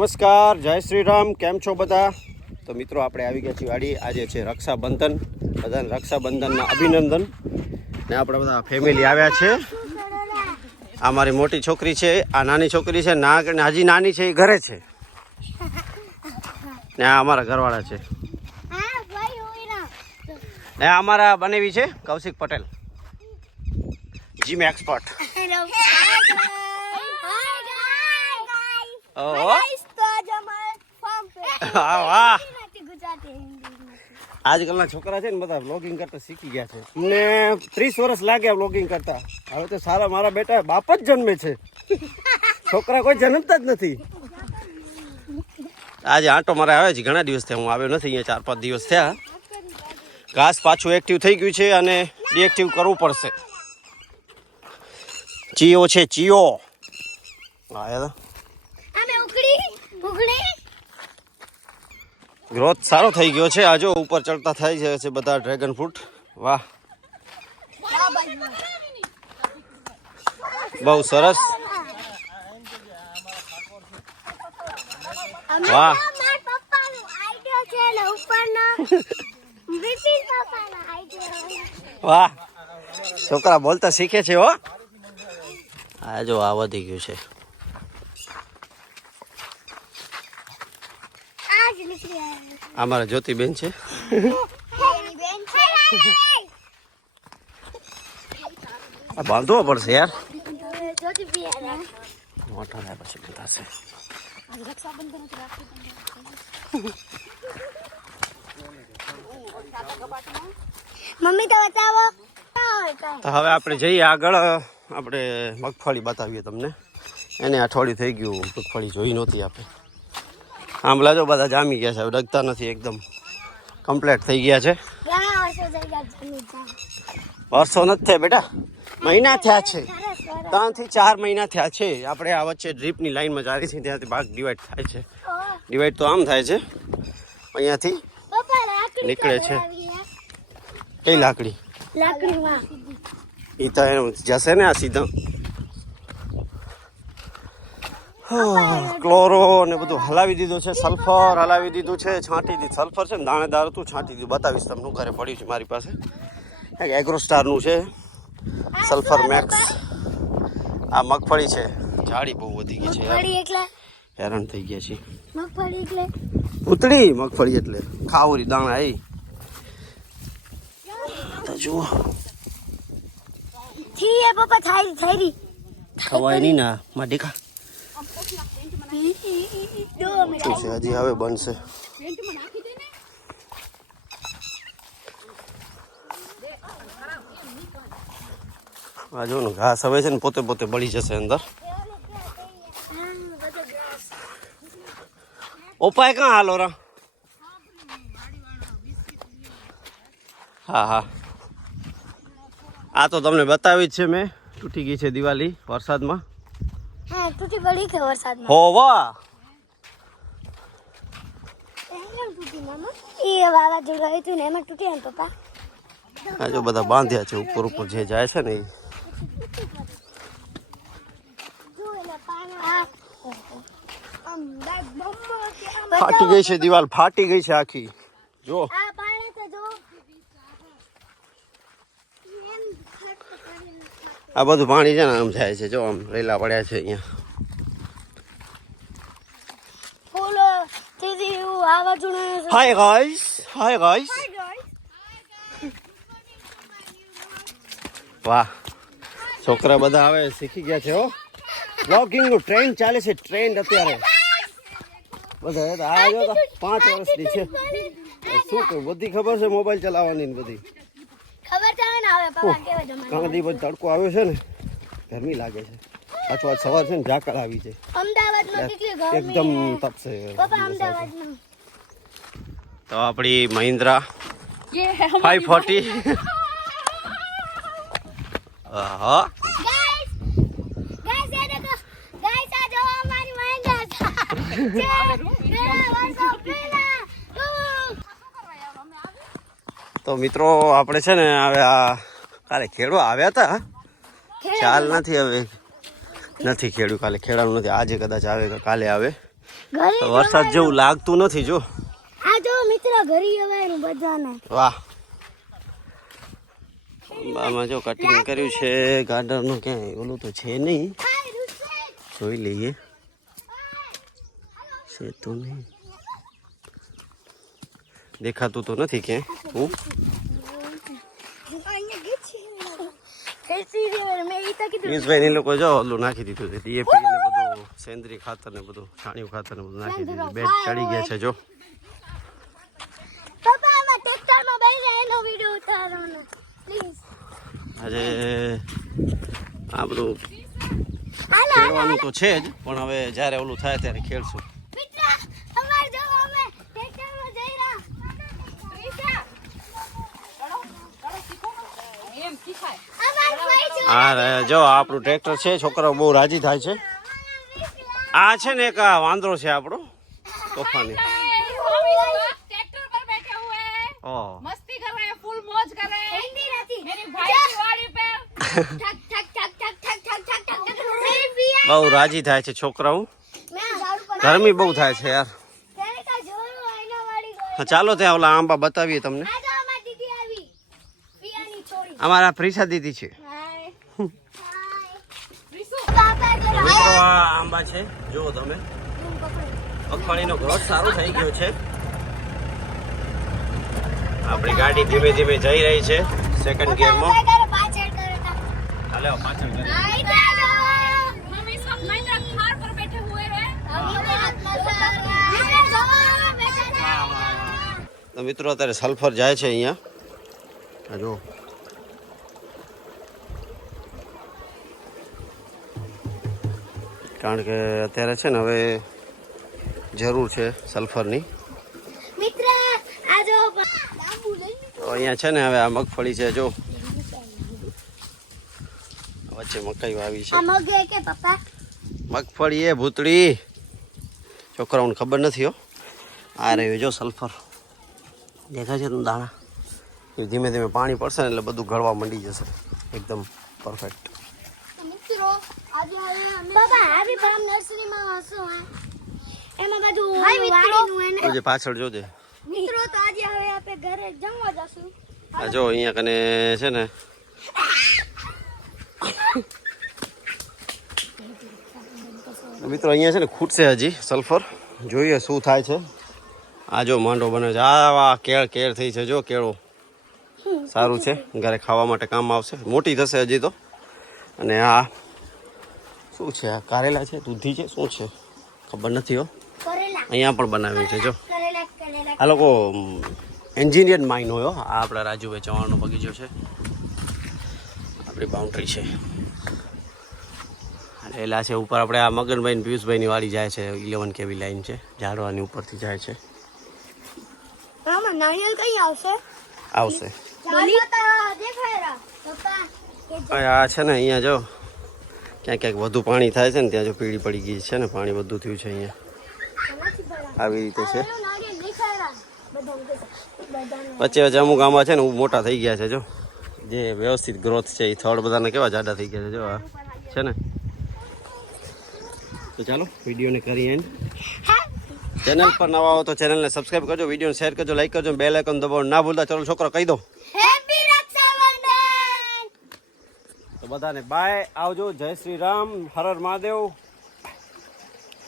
નમસ્કાર, જય શ્રી રામ. કેમ છો બધા? તો મિત્રો આપણે આવી ગયા છીએ વાડી. આજે છે રક્ષાબંધન. બધાને રક્ષાબંધનના અભિનંદન. ને આપણે બધા ફેમિલી આવ્યા છે. આ મારી મોટી છોકરી છે, આ નાની છોકરી છે, હજી નાની છે, એ ઘરે છે. ને આ અમારા ઘરવાળા છે. ને આ અમારા બનેવી છે કૌશિક પટેલ, જીમ એક્સપર્ટ. આજકાલના છોકરા છે ને બધા વ્લોગિંગ કરતા શીખી ગયા છે. અમને 30 વર્ષ લાગ્યા વ્લોગિંગ કરતા. હવે તો સારા મારા બેટા બાપ જ જન્મે છે, છોકરા કોઈ જન્મતા જ નથી. આજે આંટો મારે આવે છે. ઘણા દિવસ થયા હું આવ્યો નથી અહીંયા, 4-5 દિવસ થયા. ઘાસ પાછું એક્ટિવ થઈ ગયું છે અને ડીએક્ટિવ કરવું પડશે. ચિયો છે, ચિયો. હા, ગ્રોથ સારો થઈ ગયો છે. આજો ઉપર ચડતા થાય છે બધા ડ્રેગન ફ્રૂટ. વાહ, બહુ સરસ. વાહ, વાહ, છોકરા બોલતા શીખે છે. હો, આ જો આ વધી ગયું છે. અમારા જ્યોતિબેન છે. આ બાંધવો પડશે યાર, મોટા થાય પછી બતાશે. મમ્મી તો બતાવો. તો હવે આપણે જઈએ આગળ. આપણે મગફળી બતાવીએ તમને. એને અઠવાડિયું થઈ ગયું મગફળી જોઈ નહોતી આપણે. આંબલા જો બધા જામી ગયા છે, હવે ડગતા નથી, એકદમ કમ્પ્લીટ થઈ ગયા છે. વર્ષો નથી થયા બેટા, મહિના થયા છે. 3 થી 4 મહિના થયા છે. આપણે આ વચ્ચે ડ્રીપની લાઈનમાં ચાલી છે, ત્યાંથી ભાગ ડિવાઈડ થાય છે. ડિવાઈડ તો આમ થાય છે, અહીંયાથી નીકળે છે. કઈ લાકડી? એ તો જશે ને આ સીધા. ક્લોરો ને બધું હલાવી દીધું છે, સલ્ફર હલાવી દીધું છે, છાંટી દીધું. સલ્ફર છે ને દાણેદાર હતું, છાંટી દીધું. બતાવીશ તમને, ઘરે પડ્યું છે મારી પાસે. એગ્રોસ્ટારનું છે સલ્ફર મેક્સ. આ મગફળી છે, જાડી બહુ વધી ગઈ છે યાર, હેરાન થઈ ગયા છે. ઉતળી મગફળી એટલે ખાવરી દાણા. એ તો જુઓ, ખવાય નહીં ના માડીકા. હજી હવે બનશે. આ જો ને ઘાસ હવે છે ને પોતે પોતે બળી જશે અંદર. ઓપાય ક્યાં હાલો રા? હા હા, આ તો તમને બતાવી જ છે મેં. તૂટી ગઈ છે દિવાળી વરસાદમાં. તૂટી પડી કે વરસાદમાં? હો વાહ, એ વાવાઝોડું આવ્યું હતું ને એમાં તૂટી ને પપ્પા. આ જો બધા બાંધ્યા છે ઉપર ઉપર જે જાય છે ને એ. ફાટી ગઈ છે દિવાલ, ફાટી ગઈ છે આખી. જો આ બધું પાણી છે ને આમ જાય છે. જો આમ રેલા પડ્યા છે અહીંયા. Hi guys, hi guys. વાહ, છોકરા બધા હવે શીખી ગયા છે. હો, બ્લોગિંગ નું ટ્રેન્ડ ચાલે છે, ટ્રેન્ડ અત્યારે બધા. આ જો 5 વર્ષની છે. શું કહું, બધી ખબર છે મોબાઈલ ચલાવવાની ને બધી ખબર છે ને. હવે પપ્પા કેવા જમાના ઘણા દિવસ તડકો આવ્યો છે ને, ગરમી લાગે છે. પાછું આજ સવાર છે ને ઝાકળ આવી છે. અમદાવાદમાં કેટલી ગરમી એકદમ તપશે પપ્પા અમદાવાદમાં. તો આપણી મહિન્દ્રા 540. હા ગાઈસ ये देखो गाइस, आ जाओ हमारी महिंद्रा था। તો મિત્રો આપણે છે ને હવે આ કાલે ખેડવા આવ્યા હતા. ખ્યાલ નથી હવે, નથી ખેડ્યું કાલે. ખેડાનું નથી, આજે કદાચ આવે કે કાલે આવે. ઘરે વરસાદ જેવું લાગતું નથી જો. આ જો મિત્ર ઘરે જવાનું બધાને. વાહ, આમાં જો કટિંગ કર્યું છે ગાર્ડનનું, ક્યાંય ઓલું તો છે નહીં, જોઈ લઈએ. છે તો નહીં, દેખાતું તો નથી ક્યાંય. હું પિયુષભાઈ ને લોકો જો ઓલું નાખી દીધું છે, ડીએપી ને બધું, સેન્દ્રીય ખાતર ને બધું, છાણિયું ખાતર ને બધું નાખી દીધું. બેડ ચડી ગયા છે જો. પપ્પા આમાં ટ્રેક્ટરમાં બેસી એનો વિડિયો ઉતારવાનો પ્લીઝ. આજે આ બધું હાલો ખેડવાનું તો છે જ, પણ હવે જ્યારે ઓલું થાય ત્યારે ખેડશું. મિત્ર અમાર જો અમે ટ્રેક્ટરમાં જઈ રહ્યા. એમ શીખાય. અમાર ભાઈ જો હા જો આપણું ટ્રેક્ટર છે, છોકરાઓ બહુ રાજી થાય છે. આ છે ને એક આ વાંદરો છે આપણો તોફાની. ट्रैक्टर पर बैठे हुए हैं, ઓહ, मस्ती कर रहे हैं, फुल मौज कर रहे हैं હિન્દી નથી. मेरे भाई की वाड़ी पे। ઠક ઠક ઠક ઠક ઠક ઠક ઠક ઠક ઠક. બહુ રાજી થાય છે છોકરાઓ. મેં ઝાડુ પર ગરમી બહુ થાય છે યાર. ત્યારે કા જોરું આઈના વાળી ગઈ. હા, ચાલો ત્યાં ઓલા આંબા બતાવીએ તમને. આ જો અમાર દીદી આવી. પિયાની છોડી. અમારા પ્રીસા દીદી છે. હાય. હાય. रिसु, બાપા તો જરા મિત્રો આ આંબા છે, જુઓ તમે. મગફળીનો ગ્રોથ સારો થઈ ગયો છે. આપણી ગાડી ધીમે ધીમે જઈ રહી છે સેકન્ડ ગિયરમાં. પાછળ કરો તા. હાલે પાછળ કરી. આઈ જાજો. हम इस वक्त महिंद्रा थार पर बैठे हुए हैं। તો મિત્રો અત્યારે સલ્ફર જાય છે અહીંયા. આ જુઓ. કારણ કે અત્યારે છે ને હવે જરૂર છે સલ્ફરની. મિત્ર આ જો બાબુ લઈ તો અહીંયા છે ને હવે આ મગફળી છે જો, વચ્ચે મકાઈ વાવી છે. આ મગે કે પપ્પા મગફળી એ ભૂતળી, છોકરાઓને ખબર નથી હો. આ રહ્યું જો સલ્ફર, દેખાય છે ને દાણા. એ ધીમે ધીમે પાણી પડશે ને એટલે બધું ગળવા માંડી જશે એકદમ પરફેક્ટ. મિત્રો આજે પપ્પા આવી ફાર્મ નર્સરીમાં હશું હા એમાં બધું વાડીનું એને જે પાછળ જોજે. મિત્રો તો આજે હવે આપણે ઘરે જમવા જશું. આ જો અહીંયા કને છે ને મિત્રો અહીંયા છે ને ખૂટશે હજી સલ્ફર, જોઈએ શું થાય છે. આ જો માંડો બને છે. આ કેળ થઈ છે જો, કેળો સારું છે, ઘરે ખાવા માટે કામ આવશે. મોટી થશે હજી તો. અને આ શું છે, આ કારેલા છે, દૂધી છે, શું છે ખબર નથી હો. કરેલા અહીંયા પણ બનાવ્યું છે જો. કરેલા આ લોકો એન્જિનિયર માઇન હોય હો. આ આપણા રાજુભાઈ ચૌહાણનો બગીચો છે, આપણી બાઉન્ડ્રી છે. એલા છે ઉપર આપણે આ મગનભાઈ ને પિયુષભાઈની વાડી જાય છે, 11 kV લાઈન છે, ઝાડવાની ઉપરથી જાય છે. આમાં નારિયેલ કઈ આવશે આવશે. બોલી તો દેખાયરા પપ્પા આ છે ને અહીંયા જો ક્યાંક ક્યાંક વધુ પાણી થાય છે ને ત્યાં જો પીળી પડી ગઈ છે ને, પાણી બધું થયું છે અહીંયા. નથી પડા આવી રીતે છે. નારિયેલ દેખાયરા બધાને વચ્ચે વચ્ચે અમુક આંબા છે ને મોટા થઈ ગયા છે જો, જે વ્યવસ્થિત ગ્રોથ છે. એ થડ બધાને કેવા જાડા થઈ ગયા છે જો, આ છે ને. તો ચાલો વિડીયોને કરીએ એન્ડ. ચેનલ પર નવા હો તો ચેનલને સબસ્ક્રાઈબ કરજો, વિડીયોને શેર કરજો, લાઈક કરજો, બેલ આઇકન દબાવવાનું ના ભૂલતા. ચલો છોકરો કહી દો. હેપી રક્ષાબંધન. તો બધાને બાય, આવજો, જય શ્રી રામ, હર હર મહાદેવ.